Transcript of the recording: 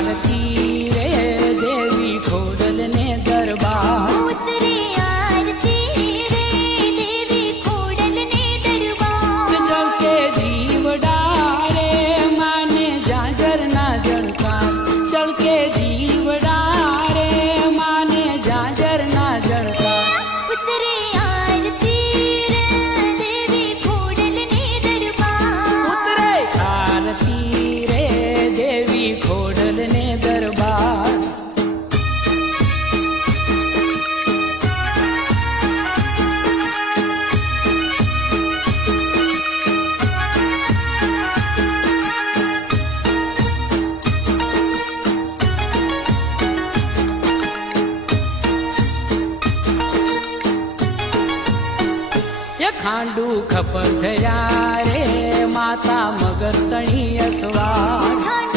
आरती रे देवी खोडल ने दरबार उतरे आरती रे देवी खोडल ने दरबार जल के दीवड़ा रे माने झांझर ना झणकार जल के दीवड़ा रे माने झांझर ना झणकार उतरे आरती रे देवी खोडल ने दरबार उतरे आरती रे देवी खोडल ने दरबार खांडू खपर थया रे माता मगर तणी असवार